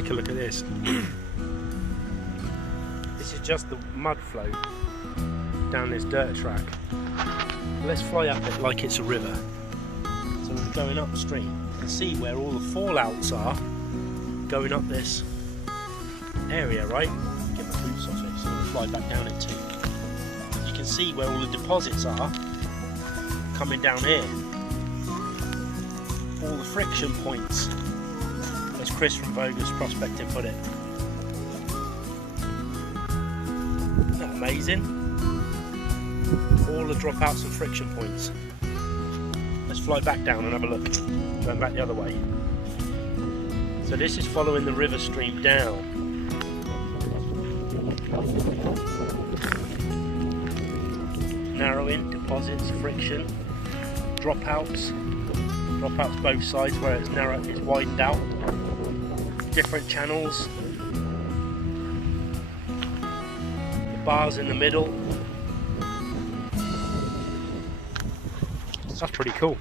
take a look at this. This is just the mud flow down this dirt track. Let's fly up it like it's a river. So we're going upstream. You can see where all the fallouts are going up this area, right? Get my boots off it so we'll fly back down it too. You can see where all the deposits are coming down here. All the friction points, as Chris from Bogus Prospecting put it. Isn't that amazing? All the dropouts and friction points. Let's fly back down and have a look. Going back the other way. So this is following the river stream down. Narrowing, deposits, friction, dropouts both sides where it's narrow, it's widened out. Different channels. The bars in the middle. That's pretty cool.